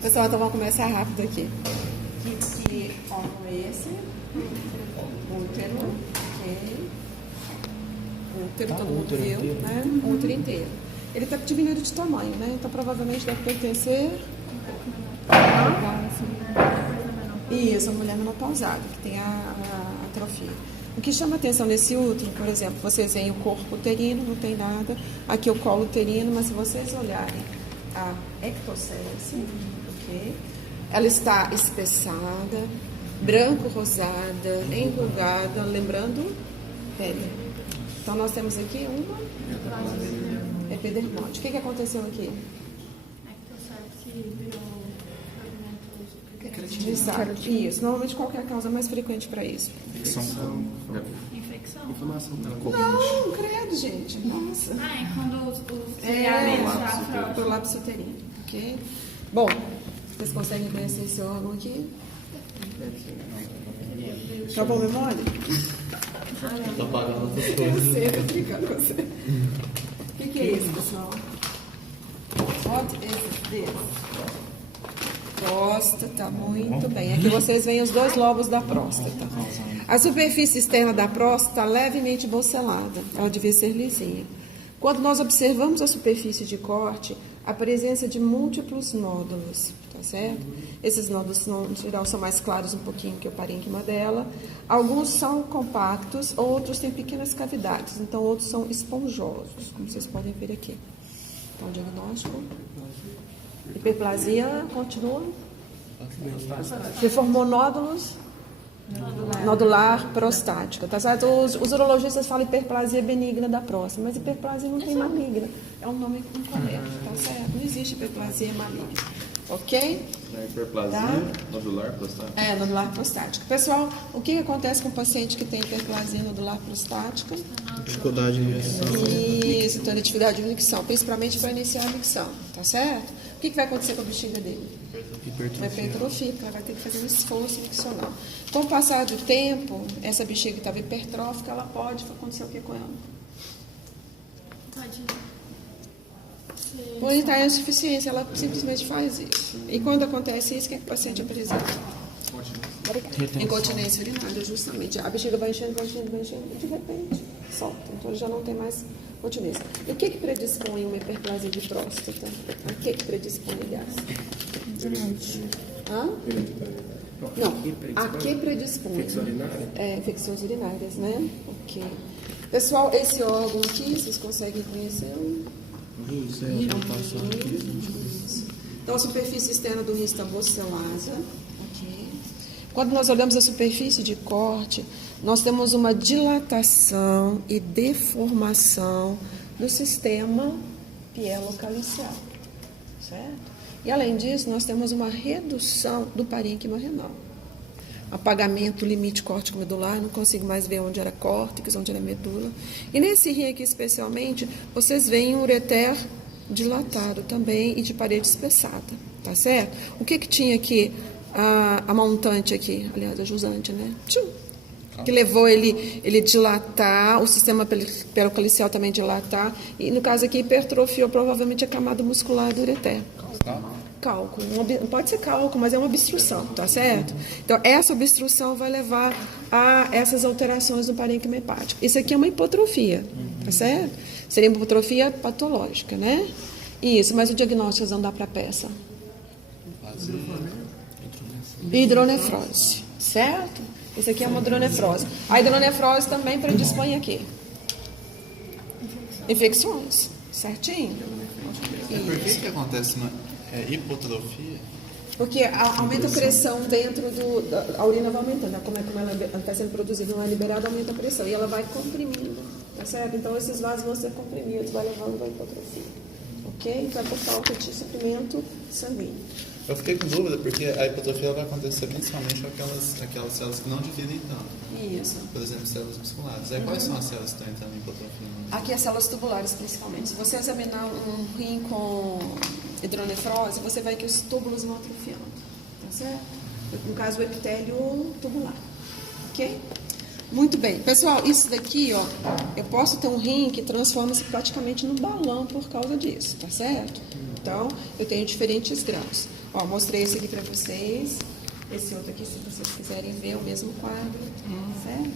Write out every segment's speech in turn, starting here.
Pessoal, então vamos começar rápido aqui. Que órgão é esse? Útero, ok. Útero, todo mundo viu, né? Útero inteiro. Ele está diminuído de tamanho, né? Então provavelmente deve pertencer. Isso, a mulher menopausada, que tem a atrofia. O que chama atenção nesse útero, por exemplo, vocês veem o corpo uterino, não tem nada. Aqui o colo uterino, mas se vocês olharem a ectocele, ok? Ela está espessada, branco-rosada, enrugada, lembrando pele. Então nós temos aqui uma epidermose. O que aconteceu aqui? Isso, normalmente qualquer causa mais frequente para isso. Infecção. Inflamação. Não, credo, gente. Nossa. É quando os pro lápis uterino, ok? Bom, vocês conseguem conhecer esse órgão aqui? Tá bom, memória? Tá pagando outras Eu coisas. sei, tô brincando com você. O que é isso, pessoal? What is this? Próstata, muito bem. Aqui vocês veem os dois lobos da próstata. A superfície externa da próstata levemente bocelada. Ela devia ser lisinha. Quando nós observamos a superfície de corte, a presença de múltiplos nódulos, tá certo? Esses nódulos, no geral, são mais claros um pouquinho que o parênquima dela. Alguns são compactos, outros têm pequenas cavidades. Então, outros são esponjosos, como vocês podem ver aqui. Então, o diagnóstico... Hiperplasia continua. Se formou nódulos nodular prostática, tá certo? Os urologistas falam hiperplasia benigna da próstata, mas hiperplasia não tem maligna. É um nome incorreto, tá certo? Não existe hiperplasia maligna. Ok? Hiperplasia nodular prostática. Nodular prostática. Pessoal, o que acontece com o paciente que tem hiperplasia nodular prostática? Dificuldade de injeção. Isso, então dificuldade de micção, principalmente para iniciar a micção, tá certo? O que vai acontecer com a bexiga dele? Vai hipertrofia, porque ela vai ter que fazer um esforço miccional. Com o passar do tempo, essa bexiga que estava hipertrófica, ela pode acontecer o que com ela? Por insuficiência, ela simplesmente faz isso. E quando acontece isso, o que o paciente apresenta? Incontinência urinária, justamente. A bexiga vai enchendo, e de repente solta. Então ele já não tem mais continência. E o que predispõe uma hiperplasia de próstata? A que predispõe, aliás? Hã? Não, a que predispõe? Infecções urinárias, né? Ok. Pessoal, esse órgão aqui, vocês conseguem conhecer? Então, a superfície externa do rim está bocelada. Ok. Quando nós olhamos a superfície de corte, nós temos uma dilatação e deformação do sistema pielocalicial, certo? E além disso, nós temos uma redução do parênquima renal. Apagamento, limite córtico medular, não consigo mais ver onde era córtex, onde era medula. E nesse rim aqui especialmente, vocês veem um ureter dilatado também e de parede espessada, tá certo? O que tinha aqui, a montante aqui, aliás, a jusante, né? Que levou ele dilatar, o sistema perocalicial também dilatar, e no caso aqui hipertrofiou provavelmente a camada muscular do ureter. Cálculo, pode ser cálculo, mas é uma obstrução, tá certo? Então, essa obstrução vai levar a essas alterações no parênquima hepático. Isso aqui é uma hipotrofia, tá certo? Seria uma hipotrofia patológica, né? Isso, mas o diagnóstico não dá para peça. Hidronefrose, certo? Isso aqui é uma hidronefrose. A hidronefrose também predispõe aqui. Infecções, certinho? Por que acontece na hipotrofia? Porque aumenta a pressão dentro a urina vai aumentando, como ela está sendo produzida, não é liberada, aumenta a pressão e ela vai comprimindo, tá certo? Então esses vasos vão ser comprimidos, vai levando a hipotrofia, ok? Então é por falta de suprimento sanguíneo. Eu fiquei com dúvida, porque a hipotrofia vai acontecer principalmente com aquelas células que não dividem tanto. Isso. Por exemplo, células musculares. Aí quais são as células que estão entrando em hipotrofia? Aqui as células tubulares, principalmente. Se você examinar um rim com hidronefrose, você vai que os túbulos vão atrofiando, tá certo? No caso, o epitélio tubular, ok? Muito bem. Pessoal, isso daqui, ó, eu posso ter um rim que transforma-se praticamente num balão por causa disso, tá certo? Então, eu tenho diferentes graus. Ó, mostrei esse aqui para vocês. Esse outro aqui, se vocês quiserem ver, o mesmo quadro, certo?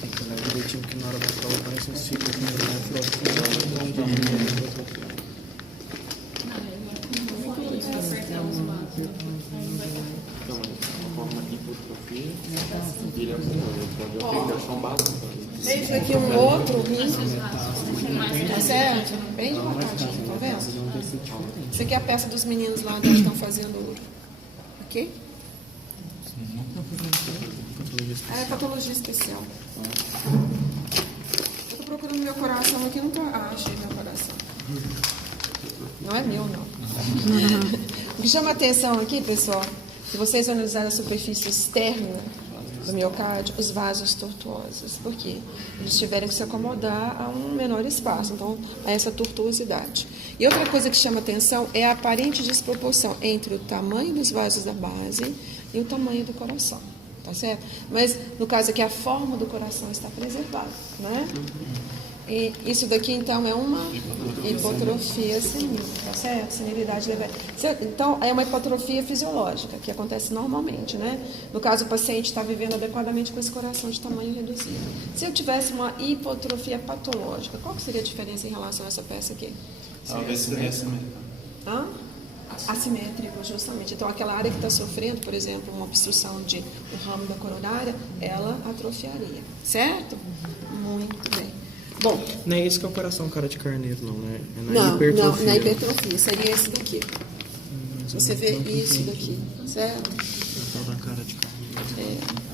Tem que olhar direitinho que na hora da prova parece um ciclo que não Veja aqui um outro rim, tá certo? Bem devagarzinho, tá vendo? Isso aqui é a peça dos meninos lá onde eles estão fazendo ouro. Ok? É patologia especial. Eu tô procurando meu coração aqui, não tô... Ah, achei meu coração. Não é meu, não. O que chama atenção aqui, pessoal, se vocês analisarem a superfície externa do miocárdio, os vasos tortuosos. Por quê? Eles tiveram que se acomodar a um menor espaço, então, a essa tortuosidade. E outra coisa que chama atenção é a aparente desproporção entre o tamanho dos vasos da base e o tamanho do coração. Tá certo? Mas, no caso aqui, a forma do coração está preservada, né? E isso daqui, então, é uma hipotrofia senil, tá certo? Senilidade leve. Então, é uma hipotrofia fisiológica, que acontece normalmente, né? No caso, o paciente está vivendo adequadamente com esse coração de tamanho reduzido. Se eu tivesse uma hipotrofia patológica, qual que seria a diferença em relação a essa peça aqui? Talvez seria assimétrico. Hã? Assimétrico, justamente. Então, aquela área que está sofrendo, por exemplo, uma obstrução de um ramo da coronária, ela atrofiaria, certo? Muito bem. Bom, não é esse que é o coração cara de carneiro, não, né? É na não, hipertrofia. não, na hipertrofia. Seria esse daqui. Você vê isso daqui, certo? Então, da cara de carneiro. É.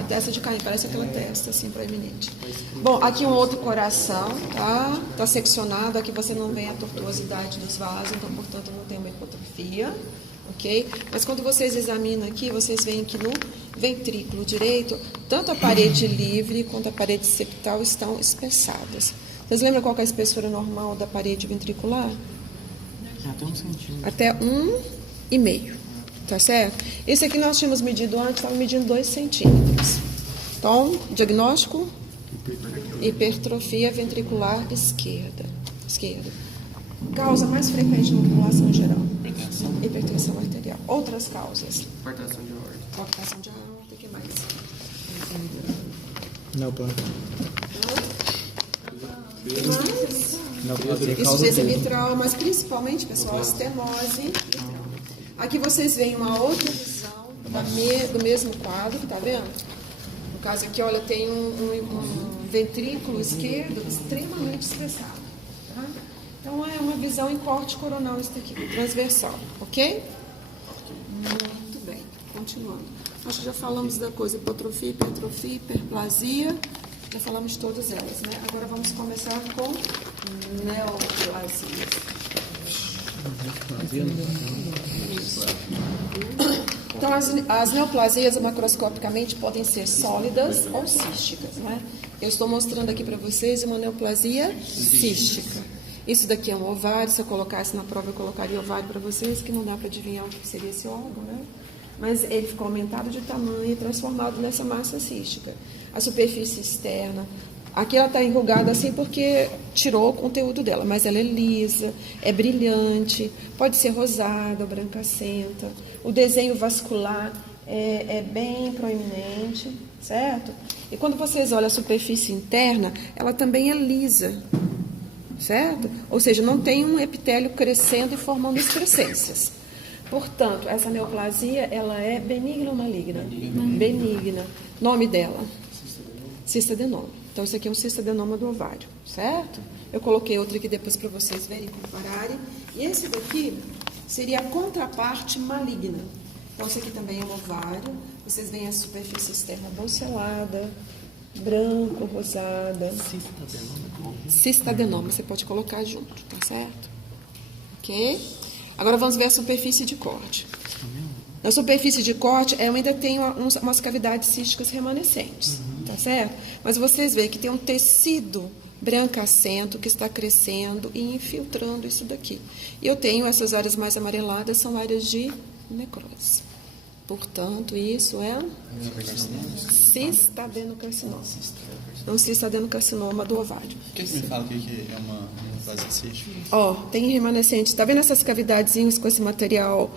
A testa de carne, parece aquela testa, assim, proeminente. Bom, aqui um outro coração, tá? Tá seccionado, aqui você não vê a tortuosidade dos vasos, então, portanto, não tem uma hipotrofia, ok? Mas quando vocês examinam aqui, vocês veem que no ventrículo direito, tanto a parede livre quanto a parede septal estão espessadas. Vocês lembram qual que é a espessura normal da parede ventricular? Até 1 centímetro. Até 1,5. Tá certo? Esse aqui nós tínhamos medido antes, estava medindo 2 centímetros. Então, diagnóstico: hipertrofia ventricular esquerda. Causa mais frequente na população geral: hipertensão arterial. Outras causas: Cortação de aorta. cortação de aorta, o que mais? Neoplasia. Insuficiência mitral, mas principalmente, pessoal, estenose mitral. Aqui vocês veem uma outra visão do mesmo quadro, tá vendo? No caso aqui, olha, tem um ventrículo esquerdo extremamente estressado. Tá? Então, é uma visão em corte coronal isso daqui, transversal, ok? Muito bem, continuando. Acho que já falamos da coisa, hipotrofia, hipertrofia, hiperplasia, já falamos de todas elas, né? Agora vamos começar com neoplasias. Então, as neoplasias macroscopicamente podem ser sólidas ou císticas, né? Eu estou mostrando aqui para vocês uma neoplasia cística. Isso daqui é um ovário, se eu colocasse na prova, eu colocaria ovário para vocês, que não dá para adivinhar o que seria esse órgão, né? Mas ele ficou aumentado de tamanho e transformado nessa massa cística. A superfície externa, aqui ela está enrugada assim porque tirou o conteúdo dela, mas ela é lisa, é brilhante, pode ser rosada, brancacenta. O desenho vascular é bem proeminente, certo? E quando vocês olham a superfície interna, ela também é lisa, certo? Ou seja, não tem um epitélio crescendo e formando excrescências. Portanto, essa neoplasia, ela é benigna ou maligna? Benigna. Nome dela? Cistadenoma. Então, isso aqui é um cistadenoma do ovário, certo? Eu coloquei outro aqui depois para vocês verem, compararem. E esse daqui seria a contraparte maligna. Então, esse aqui também é um ovário. Vocês veem a superfície externa bolselada, branco, rosada. Cistadenoma, você pode colocar junto, tá certo? Ok? Agora vamos ver a superfície de corte. Na superfície de corte, eu ainda tenho umas cavidades císticas remanescentes, tá certo? Mas vocês veem que tem um tecido brancacento que está crescendo e infiltrando isso daqui. E eu tenho essas áreas mais amareladas, são áreas de necrose. Portanto, isso é cistadenocarcinoma. Não cistadenocarcinoma do ovário. Por que você me fala que é uma neoplasia cística? Ó, tem remanescente. Tá vendo essas cavidadezinhas com esse material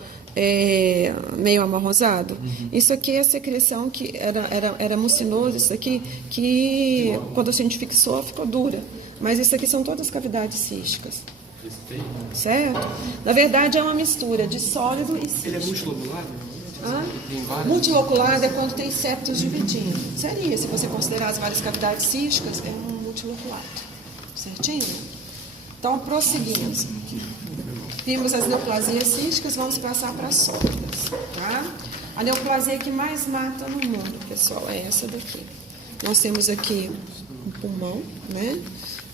meio amarronzado? Isso aqui é a secreção que era mucinoso, isso aqui, que quando a gente fixou, ficou dura. Mas isso aqui são todas cavidades císticas. Certo? Na verdade, é uma mistura de sólido e cístico. Ele é multilobulado? Multiloculado é quando tem septos dividindo. Seria, se você considerar as várias cavidades císticas, é um multiloculado. Certinho? Então, prosseguindo. Vimos as neoplasias císticas, vamos passar para as sólidas. Tá? A neoplasia que mais mata no mundo, pessoal, é essa daqui. Nós temos aqui um pulmão, né?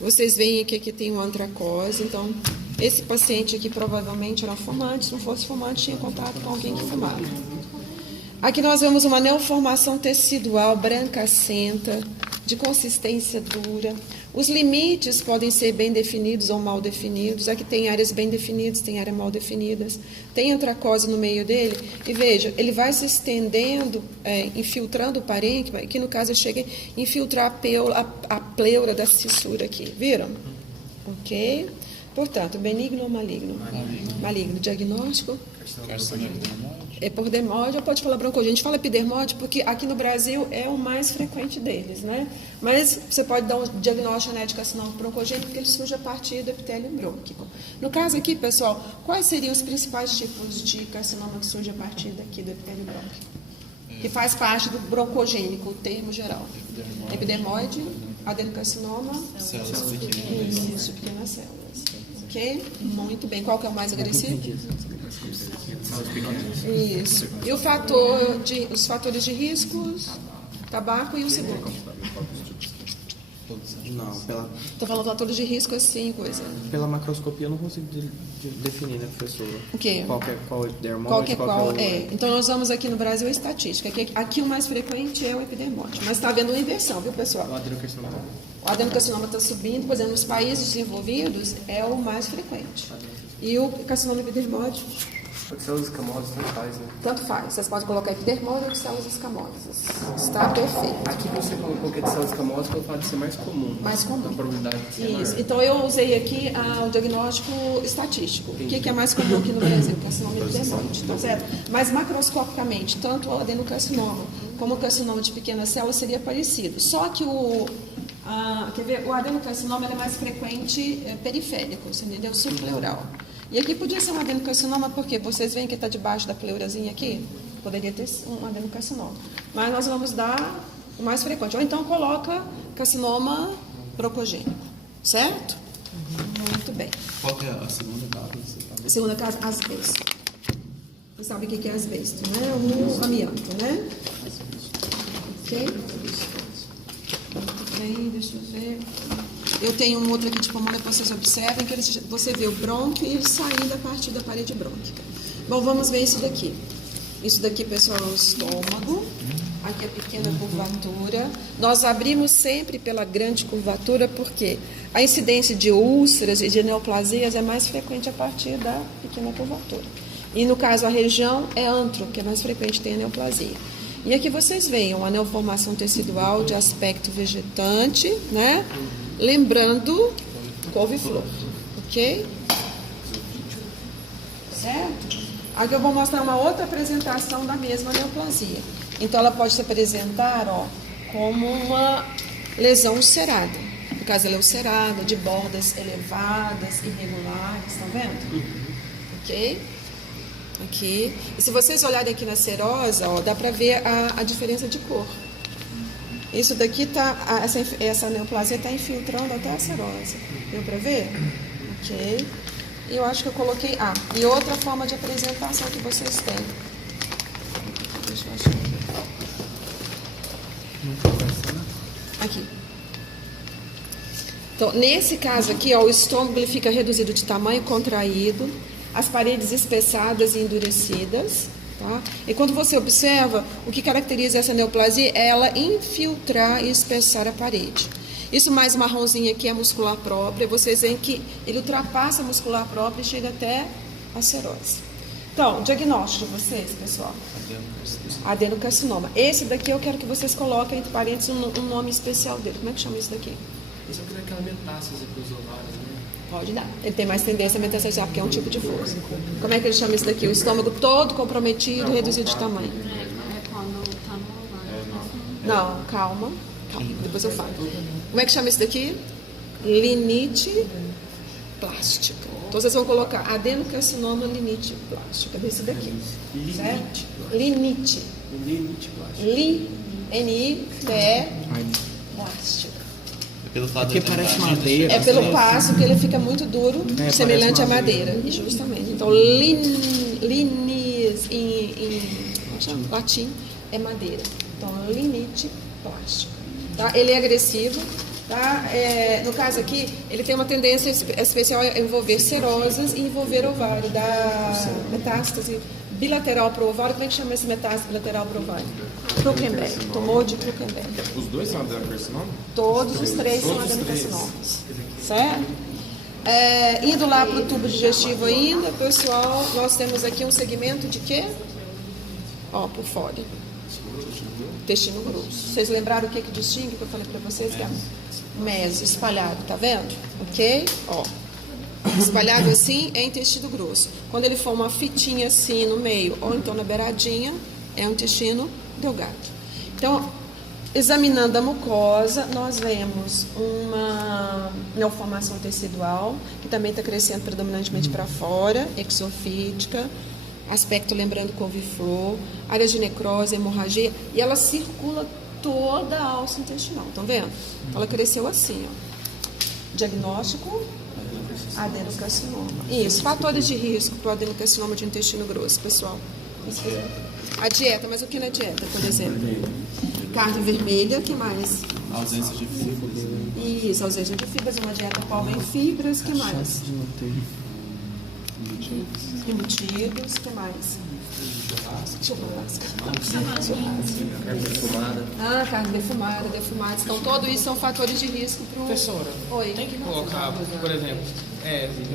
Vocês veem aqui que tem uma antracose, então esse paciente aqui provavelmente era fumante, se não fosse fumante tinha contato com alguém que fumava. Aqui nós vemos uma neoformação tecidual brancacenta, de consistência dura. Os limites podem ser bem definidos ou mal definidos. Aqui tem áreas bem definidas, tem áreas mal definidas. Tem antracose no meio dele. E veja, ele vai se estendendo, infiltrando o parênquima, que no caso eu cheguei a infiltrar a pleura da cissura aqui. Viram? Ok? Portanto, benigno ou maligno? Maligno. Diagnóstico? Epidermóide, ou pode falar broncogênio. A gente fala epidermóide porque aqui no Brasil é o mais frequente deles, né? Mas você pode dar um diagnóstico de carcinoma broncogênico porque ele surge a partir do epitélio brônquico. No caso aqui, pessoal, quais seriam os principais tipos de carcinoma que surge a partir daqui do epitélio brônquico? Que faz parte do broncogênico, o termo geral. Epidermóide, adenocarcinoma, células pequenas. Isso, pequenas células. Ok? Muito bem. Qual que é o mais agressivo? Isso. E os fatores de riscos, tabaco e o segundo. Não, Estou falando fatores de risco assim, coisa. pela macroscopia eu não consigo definir, né, professora? O quê? Qual é o epidermóide, Qual é. Então nós vamos aqui no Brasil a estatística. Aqui o mais frequente é o epidermóide. Mas está havendo uma inversão, viu, pessoal? O adenocarcinoma. O adenocarcinoma está subindo, por exemplo, nos países desenvolvidos é o mais frequente. E o carcinoma epidermóide? Células escamosas tanto faz, né? Tanto faz. Vocês podem colocar epidermóide ou células escamosas. Está perfeito. Aqui você colocou que é de células escamosas pelo fato de ser mais comum. Mais comum. A probabilidade de ser Isso. maior. Então eu usei aqui o diagnóstico estatístico. O que é mais comum aqui no Brasil? Carcinoma epidermóide, tá certo? Mas macroscopicamente, tanto o adenocarcinoma como o carcinoma de pequenas células seria parecido. Só que o adenocarcinoma é mais frequente periférico, você entendeu? Subpleural. E aqui podia ser um adenocarcinoma, porque vocês veem que está debaixo da pleurazinha aqui? Poderia ter um adenocarcinoma. Mas nós vamos dar o mais frequente. Ou então coloca carcinoma broncogênico. Certo? Muito bem. Qual que é a segunda causa? A segunda causa, asbesto. Você sabe o que é asbesto, né? O amianto, né? Ok? Muito bem, deixa eu ver. Eu tenho um outro aqui de pulmão, depois vocês observem que você vê o brônquio e ele saindo a partir da parede brônquica. Bom, vamos ver isso daqui. Isso daqui, pessoal, é o estômago. Aqui a pequena curvatura. Nós abrimos sempre pela grande curvatura porque a incidência de úlceras e de neoplasias é mais frequente a partir da pequena curvatura. E no caso a região é antro, que é mais frequente ter a neoplasia. E aqui vocês veem uma neoformação tecidual de aspecto vegetante, né? Lembrando couve-flor, ok? Certo? Aqui eu vou mostrar uma outra apresentação da mesma neoplasia. Então ela pode se apresentar, como uma lesão ulcerada. No caso ela é ulcerada, de bordas elevadas, irregulares, estão vendo? Ok? Aqui. E se vocês olharem aqui na serosa, dá para ver a diferença de cor. Isso daqui essa neoplasia está infiltrando até a serosa. Deu para ver? Ok. E eu acho que eu coloquei. E outra forma de apresentação que vocês têm. Deixa eu achar. Aqui. Então, nesse caso aqui, o estômago ele fica reduzido de tamanho, contraído, as paredes espessadas e endurecidas. Tá? E quando você observa, o que caracteriza essa neoplasia é ela infiltrar e espessar a parede. Isso mais marronzinho aqui é a muscular própria. Vocês veem que ele ultrapassa a muscular própria e chega até a serose. Então, diagnóstico de vocês, pessoal. Adenocarcinoma. Esse daqui eu quero que vocês coloquem entre parênteses um nome especial dele. Como é que chama isso daqui? Isso é aquela metástase para os ovários, né? Pode dar. Ele tem mais tendência a metastasizar, porque é um tipo de força. Como é que ele chama isso daqui? O estômago todo comprometido, reduzido de tamanho. É quando tá no ovário. Não, calma. Depois eu falo. Como é que chama isso daqui? Linite plástica. Então vocês vão colocar adenocarcinoma linite plástica desse daqui. Certo? Linite. Linite plástica. L-I-N-I-T-E plástica. Pelo fato Porque de ter parece bastante- madeira. É pelo passo que ele fica muito duro, semelhante parece à madeira. E justamente. Então, linis em latim é madeira. Então, linite plástica. Tá? Ele é agressivo. Tá? No caso aqui, ele tem uma tendência especial a envolver serosas e envolver ovário. Da metástase bilateral para o ovário. Como é que chama esse metástase bilateral para o ovário? Krukenberg. Tumor de Krukenberg. Os dois são adenocarcinoma? Todos os três são adenocarcinomas. Certo? Indo lá para o tubo digestivo ainda, pessoal, nós temos aqui um segmento de quê? Ó, por fora. Intestino grosso. Vocês lembraram o que distingue que eu falei para vocês? Que é meso, espalhado, tá vendo? Ok? Ó. Espalhado assim é intestino grosso. Quando ele for uma fitinha assim no meio, ou então na beiradinha, é um intestino delgado. Então, examinando a mucosa, nós vemos uma neoformação tecidual, que também está crescendo predominantemente para fora, exofítica, aspecto lembrando couve-flor, área de necrose, hemorragia, e ela circula toda a alça intestinal. Estão vendo? Ela cresceu assim, ó. Diagnóstico, adenocarcinoma. Isso, fatores de risco para o adenocarcinoma de intestino grosso, pessoal. A dieta, mas o que na dieta, por exemplo? Carne vermelha, o que mais? Ausência de fibras. Isso, ausência de fibras, uma dieta pobre em fibras, o que mais? Embutidos, o que mais? Churrasco. Carne defumada. Carne defumada, defumados. Então, tudo isso são fatores de risco para o... Professora, Oi. tem que colocar, por exemplo,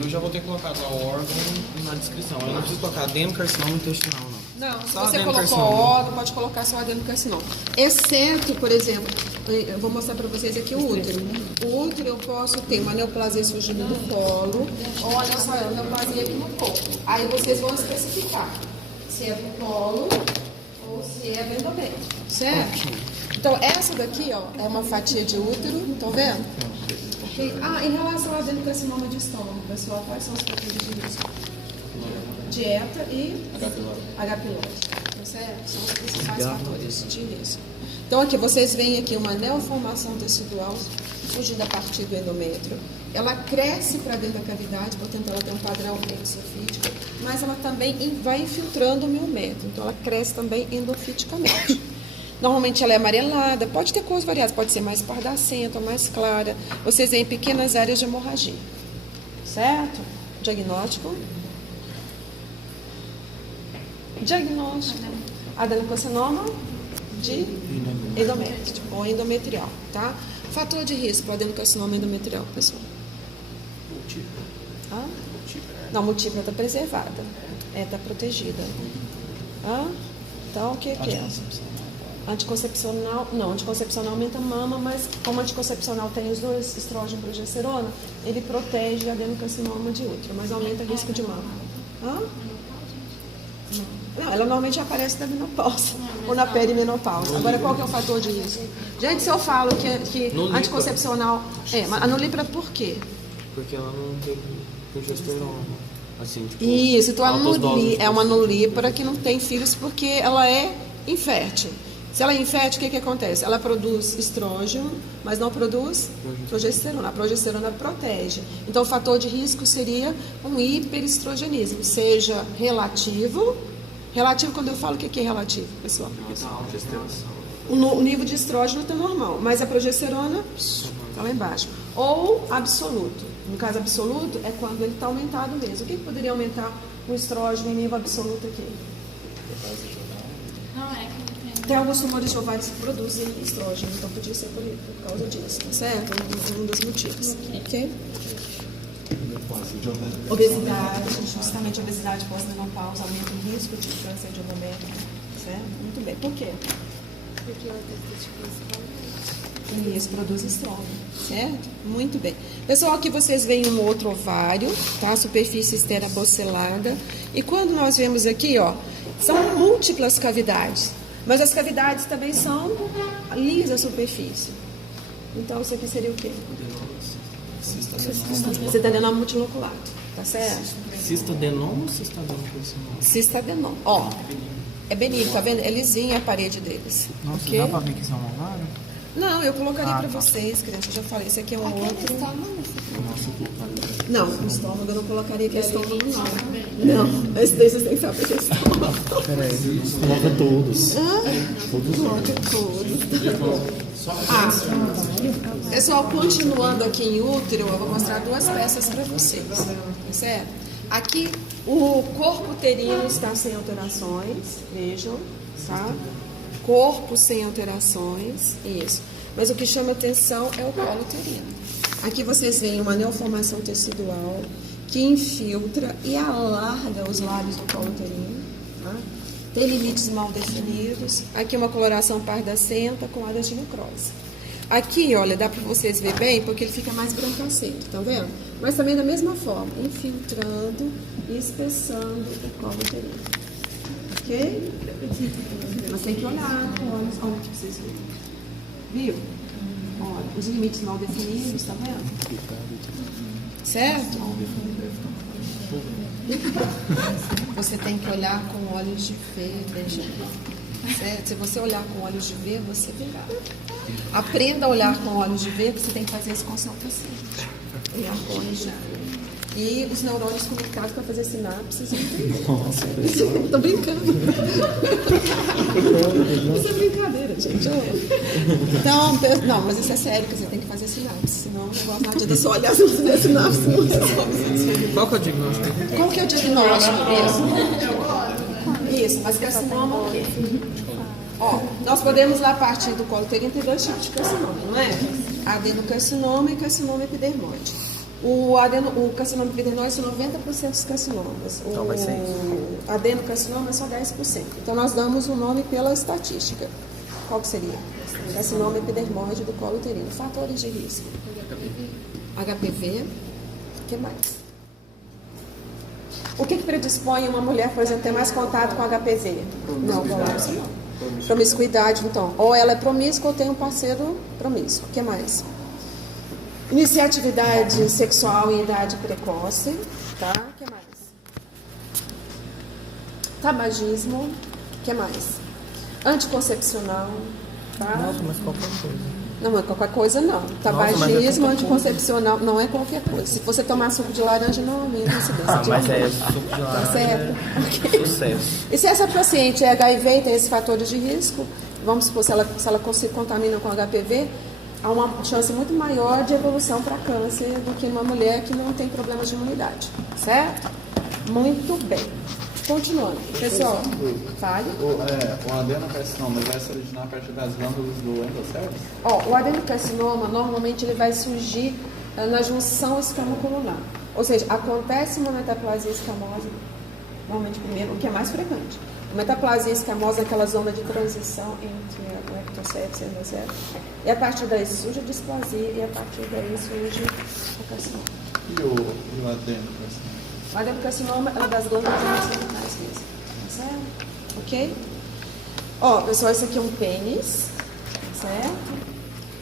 eu já vou ter colocado lá o órgão na descrição. Eu não preciso colocar adenocarcinoma intestinal, não. Não, se Só você colocou adenocarcinoma. órgão, pode colocar só adenocarcinoma. Exceto, por exemplo, eu vou mostrar para vocês aqui o útero. O útero eu posso ter uma neoplasia surgindo do colo, ou olha só, uma neoplasia aqui no corpo. Aí vocês vão especificar se é do colo ou se é do endométrio, certo? Então, essa daqui, ó, é uma fatia de útero, estão vendo? Ok? Em relação ao adenocarcinoma de estômago, pessoal, quais são os fatores de risco? Dieta e H. pylori, tá certo? São os principais fatores de risco. Então, aqui, vocês veem aqui uma neoformação tecidual surgindo a partir do endométrio. Ela cresce para dentro da cavidade, portanto, ela tem um padrão exofítico, mas ela também vai infiltrando o miométrio, então ela cresce também endofiticamente. Normalmente ela é amarelada, pode ter cores variadas, pode ser mais pardacenta ou mais clara. Vocês veem pequenas áreas de hemorragia, certo? Diagnóstico. Adenocarcinoma de endométrio, ou endometrial, tá? Fator de risco para adenocarcinoma endometrial, pessoal. Não, múltipla está preservada, está protegida. Então, o que é? Anticoncepcional, não, anticoncepcional aumenta a mama, mas como anticoncepcional tem os dois, estrógeno e progesterona, ele protege o adenocarcinoma de útero, mas aumenta o risco de mama. Não, ela normalmente aparece na menopausa ou na perimenopausa. Agora, qual que é o fator de risco? Gente, se eu falo que anticoncepcional... mas a nulipra por quê? Porque ela não tem progesterona. Assim, tipo, Isso, então altas doses de é uma nulípara que não tem filhos porque ela é infértil. Se ela é infértil, o que acontece? Ela produz estrógeno, mas não produz progesterona. A progesterona protege. Então, o fator de risco seria um hiperestrogenismo, seja relativo. Relativo, quando eu falo, o que é relativo, pessoal? O nível de estrógeno está normal, mas a progesterona está lá embaixo. Ou absoluto. No caso absoluto, é quando ele está aumentado mesmo. O que poderia aumentar o estrógeno em nível absoluto aqui? Não, é que tem Tem alguns tumores de ovários que produzem estrógeno, então podia ser por causa disso, tá certo? Um dos motivos, ok? Obesidade, justamente obesidade pós-menopausa aumenta o risco de câncer de ovário, certo? Muito bem. Por quê? Porque ela tem que E isso produz estrógeno, certo? Muito bem. Pessoal, aqui vocês veem um outro ovário, tá? Superfície externa bocelada. E quando nós vemos aqui, ó, são múltiplas cavidades. Mas as cavidades também são lisa a superfície. Então, isso aqui seria o quê? Cistadenoma multiloculado, tá certo? Cistadenoma ou cistadenoma? Cistadenoma. Ó, é benigno, tá vendo? É lisinha a parede deles. Nossa, ok? dá pra ver que isso é um ovário? Não, eu colocaria pra tá. vocês, criança. Eu já falei, esse aqui é um outro. Nossa, eu colocaria. Não, o estômago eu não colocaria que é estômago, não. Não, esse daí vocês têm que saber que é estômago. Peraí, coloca todos. Coloca todos. Pessoal, continuando aqui em útero, eu vou mostrar duas peças para vocês, tá certo? Aqui, o corpo uterino está sem alterações, vejam, tá? Corpo sem alterações, isso. Mas o que chama atenção é o colo uterino. Aqui vocês veem uma neoformação tecidual que infiltra e alarga os lábios do colo uterino, tá? Tem limites mal definidos. Aqui uma coloração pardacenta com áreas de necrose. Aqui, olha, dá para vocês ver bem, porque ele fica mais brancacento, tá vendo? Mas também da mesma forma, infiltrando e espessando o colo uterino. Ok? Mas tem que olhar com olhos, olha para vocês verem. Viu? Olha, os limites mal definidos, tá vendo? Certo? Você tem que olhar com olhos de ver, veja. Certo? Se você olhar com olhos de ver, você verá. Aprenda a olhar com olhos de ver, porque você tem que fazer isso com o seu paciente. Olhar com olhos de ver. E os neurônios conectados para fazer sinapses. Estou brincando. Isso é brincadeira, gente. Então, não, mas isso é sério, que você tem que fazer sinapse. Senão o negócio não adianta só olhar se você fizer sinapse. Não resolve. Qual que é o diagnóstico? Qual que é o diagnóstico mesmo? Isso, mas carcinoma o quê? Ó, nós podemos lá partir do colo uterino, tem dois tipos de carcinoma, não é? Adenocarcinoma e carcinoma epidermoide. O carcinoma epidermoide são 90% dos carcinomas. Então vai ser isso. O adenocarcinoma é só 10%. Então nós damos um nome pela estatística. Qual que seria? Carcinoma epidermoide do colo uterino. Fatores de risco. HPV. O que mais? O que predispõe uma mulher, por exemplo, a ter mais contato com HPV? Não, colapso não. Promiscuidade, então. Ou ela é promíscua ou tem um parceiro promíscuo. O que mais? Iniciar atividade sexual em idade precoce. Tá? O que mais? Tabagismo. O que mais? Anticoncepcional. Tá? Nossa, mas qualquer coisa. Não é qualquer coisa, não. Tabagismo, anticoncepcional, não é qualquer coisa. Se você tomar suco de laranja, não aumenta a incidência. Mas é suco de laranja. Tá certo? É sucesso. E se essa paciente é HIV e tem esses fatores de risco, vamos supor, se ela se contamina com HPV, há uma chance muito maior de evolução para câncer do que uma mulher que não tem problemas de imunidade. Certo? Muito bem. Continuando. Pessoal, fale. O adenocarcinoma vai se originar a partir das glândulas do endocérebro? Ó, o adenocarcinoma, normalmente, ele vai surgir na junção escamocelular. Ou seja, acontece uma metaplasia escamosa, normalmente primeiro, o que é mais frequente. A metaplasia escamosa é aquela zona de transição entre o ectocépsis e o endocépsis. E a partir daí surge a displasia e a partir daí surge o carcinoma. E o adenocarcinoma? O adenocarcinoma é uma das glândulas endocrinais mesmo. Certo? Ok? Ó, pessoal, esse aqui é um pênis. Certo?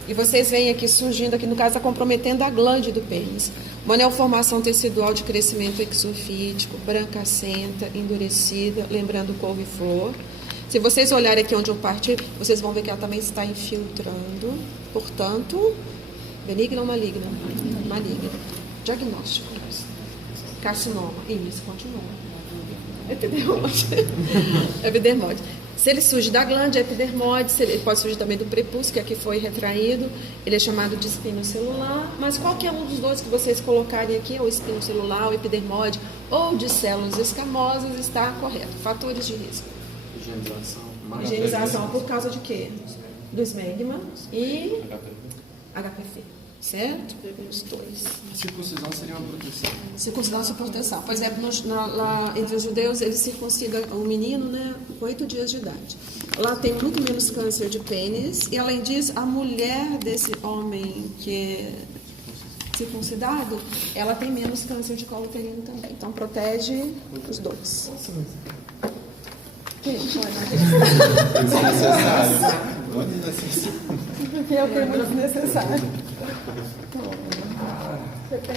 E vocês veem aqui surgindo, aqui no caso, está comprometendo a glande do pênis. Uma neoformação tecidual de crescimento exofítico, brancacenta, endurecida, lembrando couve-flor. Se vocês olharem aqui onde eu parti, vocês vão ver que ela também está infiltrando. Portanto, benigna ou maligna? Maligna. Diagnóstico. Carcinoma. Isso, continua. Epidermode. Epidermode. Se ele surge da glande, é epidermode. Ele pode surgir também do prepúcio, que aqui foi retraído. Ele é chamado de espino celular. Mas qualquer um dos dois que vocês colocarem aqui, ou espino celular, ou epidermode, ou de células escamosas, está correto. Fatores de risco. Higienização. Higienização por causa de quê? Do esmegma e HPV. Certo? Os dois. Circuncisão seria uma proteção. Circuncisão e proteção. Por exemplo, lá entre os judeus, eles circuncidam o menino, né, com 8 dias de idade. Lá tem muito menos câncer de pênis. E, além disso, a mulher desse homem que é circuncidado, ela tem menos câncer de colo uterino também. Então, protege os dois. Que foi, Desnecessário. Muito desnecessário. eu tenho muito desnecessário.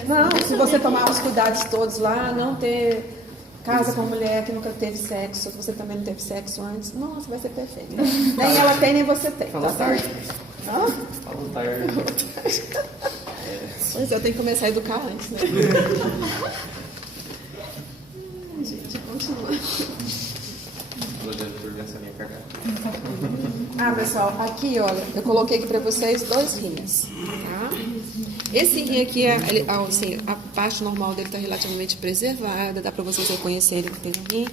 Não, se você tomar os cuidados todos lá, não ter casa com mulher que nunca teve sexo, se você também não teve sexo antes, nossa, vai ser perfeito. Nem ela tem, nem você tem. Fala Tá certo? Hã? Fala tarde. Pois é, eu tenho que começar a educar antes, né? Gente, continua. Ah, pessoal, aqui, olha, eu coloquei aqui pra vocês 2 rins, tá? Esse rim aqui, assim, a parte normal dele tá relativamente preservada, dá pra vocês reconhecerem que tem um rim.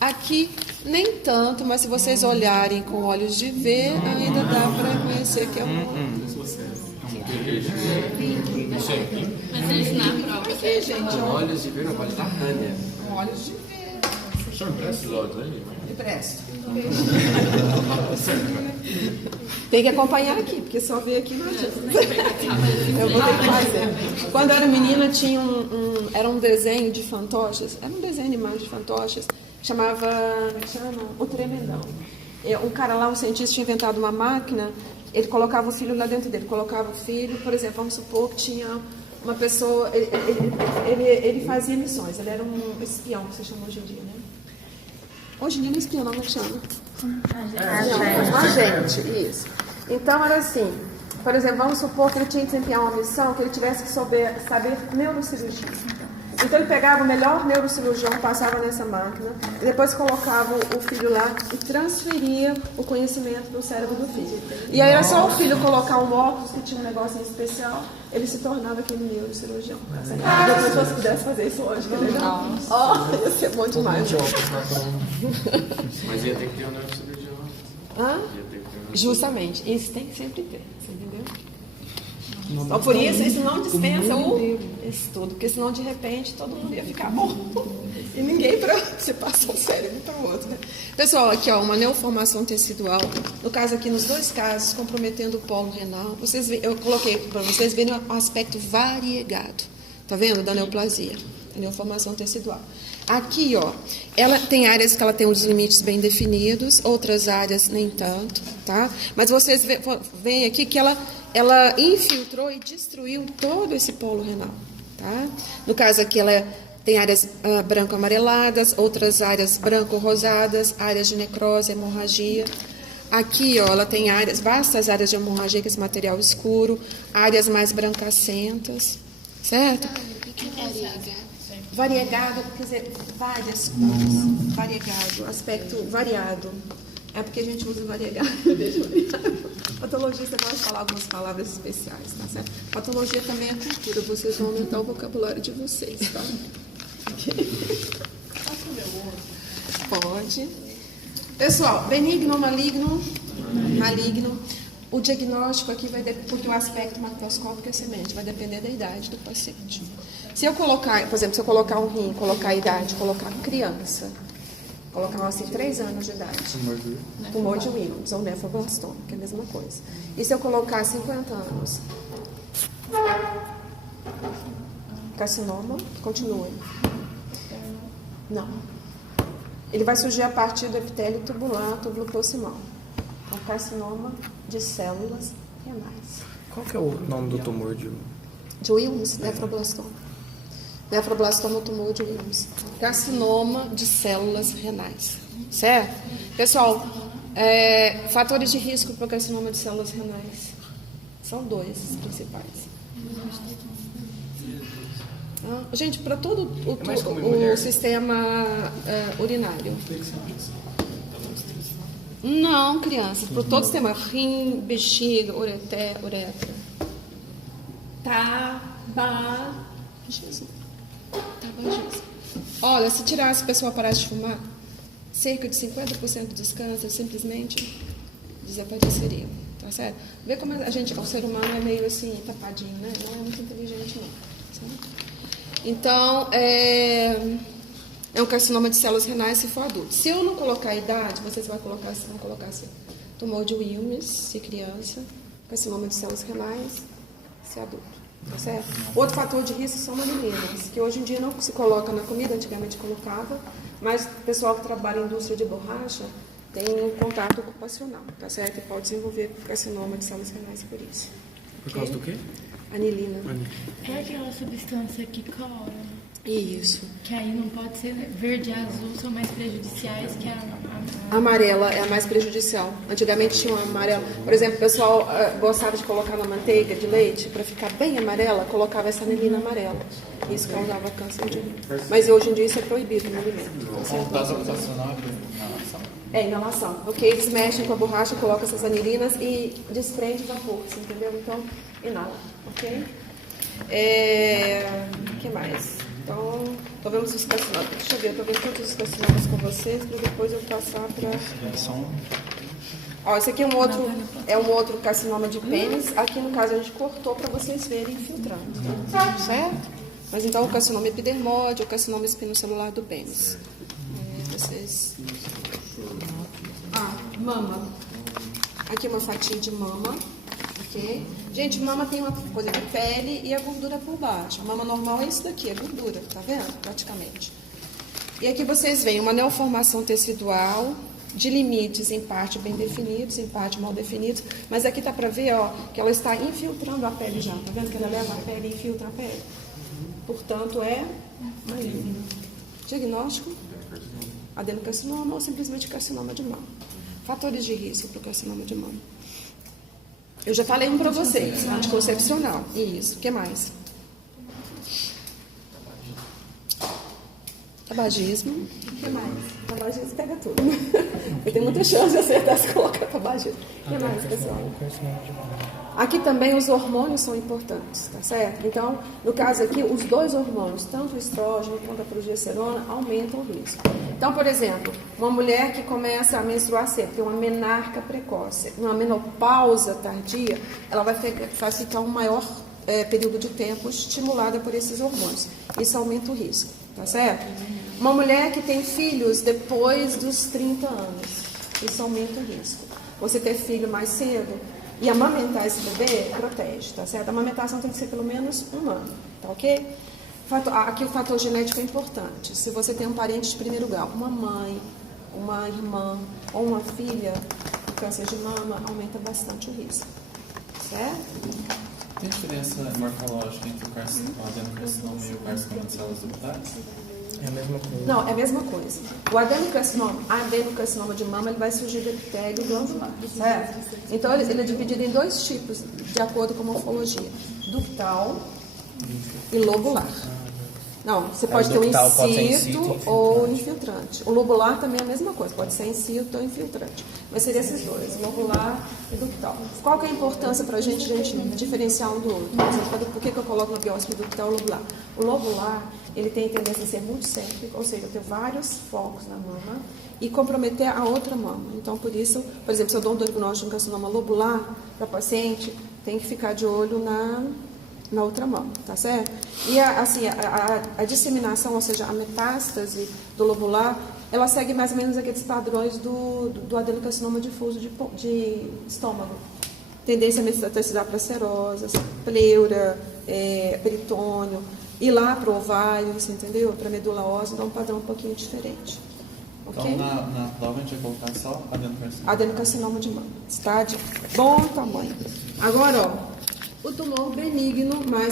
Aqui, nem tanto, mas se vocês olharem com olhos de ver, ainda dá pra reconhecer que é um... Mas eles na prova. Aqui, gente, ó. Olhos de ver, não pode dar Tânia. Olhos de ver. O senhor presta os olhos aí? Me presta. Tem que acompanhar aqui, porque só ver aqui não adianta. Eu vou ter que fazer. Quando eu era menina, tinha era um desenho de fantoches, era um desenho animado de fantoches, chama O Tremendão. Um cara lá, um cientista, tinha inventado uma máquina, ele colocava o filho lá dentro dele, colocava o filho, por exemplo, vamos supor que tinha uma pessoa, ele fazia missões, ele era um espião, que se chama hoje em dia, né? Hoje em dia não é espião, não, como chama? Agente, isso. Então era assim, por exemplo, vamos supor que ele tinha que desempenhar uma missão, que ele tivesse que saber neurocirurgia. Então ele pegava o melhor neurocirurgião, passava nessa máquina, e depois colocava o filho lá e transferia o conhecimento para o cérebro do filho. E aí era só o filho colocar um óculos que tinha um negocinho especial, ele se tornava aquele neurocirurgião. Se as pessoas pudessem fazer isso hoje, que legal. Ia ser bom demais. Mas ia ter que ter um neurocirurgião. Hã? Justamente, isso tem que sempre ter, você entendeu? Só por isso não dispensa o estudo, porque senão de repente todo mundo ia ficar morto e ninguém para você passar o cérebro para o outro, né? Pessoal, aqui ó, uma neoformação tecidual, no caso aqui nos 2 casos, comprometendo o polo renal. Eu coloquei para vocês verem um aspecto variegado, tá vendo, da neoplasia, a neoformação tecidual. Aqui, ó, ela tem áreas que ela tem os limites bem definidos, outras áreas nem tanto, tá? Mas vocês veem aqui que ela infiltrou e destruiu todo esse polo renal, tá? No caso aqui, ela tem áreas branco-amareladas, outras áreas branco-rosadas, áreas de necrose, hemorragia. Aqui, ó, ela tem vastas áreas de hemorragia, que é esse material escuro, áreas mais brancacentas, certo? Variegado, quer dizer, várias cores, variegado, aspecto variado. É porque a gente usa variegado. Patologista gosta de falar algumas palavras especiais, tá certo? Patologia também é cultura, vocês vão aumentar o vocabulário de vocês, tá? Pode. Pessoal, benigno ou maligno? Maligno. O diagnóstico aqui vai depender, porque o aspecto macroscópico é semente, vai depender da idade do paciente. Se eu colocar, por exemplo, se eu colocar um rim, colocar a idade, colocar criança, colocar assim 3 anos de idade, tumor de Williams ou nefroblastoma, que é a mesma coisa. E se eu colocar 50 anos, carcinoma, continue. Não. Ele vai surgir a partir do epitélio tubular, túbulo proximal. Então, carcinoma de células renais. Qual que é o nome do tumor de Williams, nefroblastoma. Nefroblastoma, tumor de Williams. Carcinoma de células renais. Certo? Pessoal, fatores de risco para o carcinoma de células renais. São 2 principais. Gente, para todo o sistema urinário. Não, crianças. Para todo o sistema. Rim, bexiga, uretra. Tabagismo. Olha, se a pessoa parasse de fumar, cerca de 50% dos cânceres simplesmente desapareceriam, tá certo? Vê como a gente, o ser humano é meio assim, tapadinho, né? Não é muito inteligente, não. Certo? Então, é um carcinoma de células renais se for adulto. Se eu não colocar a idade, vocês vão colocar assim, tumor de Wilms, se criança, carcinoma de células renais, se adulto, tá certo? Outro fator de risco são anilinas, que hoje em dia não se coloca na comida, antigamente colocava, mas o pessoal que trabalha em indústria de borracha tem um contato ocupacional, tá certo? E pode desenvolver carcinoma de células renais por isso. Por causa do quê? Anilina. É aquela substância que cora, Isso. que aí não pode ser verde e azul, são mais prejudiciais que a A amarela é a mais prejudicial. Antigamente tinha uma amarela. Por exemplo, o pessoal gostava de colocar na manteiga de leite, para ficar bem amarela, colocava essa anilina amarela. Isso causava câncer de rim. Mas hoje em dia isso é proibido no alimento. Contato ocupacional é inalação. É inalação. Porque eles mexem com a borracha, colocam essas anilinas e desprende vapor, você entendeu? Então, inala, ok? O que mais? Então, tô vendo os carcinomas. Deixa eu ver, eu tô vendo todos os carcinomas com vocês, para depois eu passar para... Ó, esse aqui é um outro carcinoma de pênis. Aqui, no caso, a gente cortou para vocês verem infiltrando. Certo? Mas então, o carcinoma epidermóide, o carcinoma espinocelular do pênis. Vocês... mama. Aqui uma fatia de mama. Ok? Gente, mama tem uma coisa de pele e a gordura por baixo. A mama normal é isso daqui, é gordura, tá vendo? Praticamente. E aqui vocês veem uma neoformação tecidual, de limites em parte bem definidos, em parte mal definidos, mas aqui tá para ver, ó, que ela está infiltrando a pele já, tá vendo que ela leva a pele e infiltra a pele? Portanto, é maligno. Diagnóstico? Adenocarcinoma ou simplesmente carcinoma de mama. Fatores de risco para o carcinoma de mama. Eu já falei um para vocês, anticoncepcional. Isso. O que mais? Tabagismo. O que mais? Tabagismo pega tudo. Eu tenho muita chance de acertar se colocar tabagismo. O que mais, pessoal? Aqui também os hormônios são importantes, tá certo? Então, no caso aqui, os dois hormônios, tanto o estrógeno quanto a progesterona, aumentam o risco. Então, por exemplo, uma mulher que começa a menstruar cedo, tem uma menarca precoce, uma menopausa tardia, ela vai ficar um maior período de tempo estimulada por esses hormônios. Isso aumenta o risco, tá certo? Uma mulher que tem filhos depois dos 30 anos, isso aumenta o risco. Você ter filho mais cedo e amamentar esse bebê protege, tá certo? A amamentação tem que ser pelo menos 1 ano, tá ok? Aqui o fator genético é importante. Se você tem um parente de primeiro grau, uma mãe, uma irmã ou uma filha, o câncer de mama aumenta bastante o risco, certo? Tem diferença morfológica entre o adenocarcinoma e o carcinoma de células ductais? É a mesma coisa. Não, é a mesma coisa. O adenocarcinoma de mama, ele vai surgir do epitélio glandular, certo? Então, ele é dividido em 2 tipos, de acordo com a morfologia. Ductal e lobular. Não, você pode ter um incito ou infiltrante. O lobular também é a mesma coisa, pode ser incito ou infiltrante. Mas seria esses dois, lobular e ductal. Qual que é a importância para a gente diferenciar um do outro? Por que eu coloco na biópsia ductal e lobular? O lobular, ele tem tendência a ser multicêntrico, ou seja, ter vários focos na mama e comprometer a outra mama. Então, por isso, por exemplo, se eu dou um diagnóstico de um carcinoma lobular para a paciente, tem que ficar de olho na outra mão, tá certo? E a disseminação, ou seja, a metástase do lobular, ela segue mais ou menos aqueles padrões do adenocarcinoma difuso de estômago. Tendência a metastasear para serosas, pleura, peritônio, ir lá para o ovário, você entendeu? Para a medula óssea, dá um padrão um pouquinho diferente. Okay? Então, na prova a gente vai colocar só adenocarcinoma. Adenocarcinoma de mama. Está de bom tamanho. Agora, ó, o tumor benigno, mais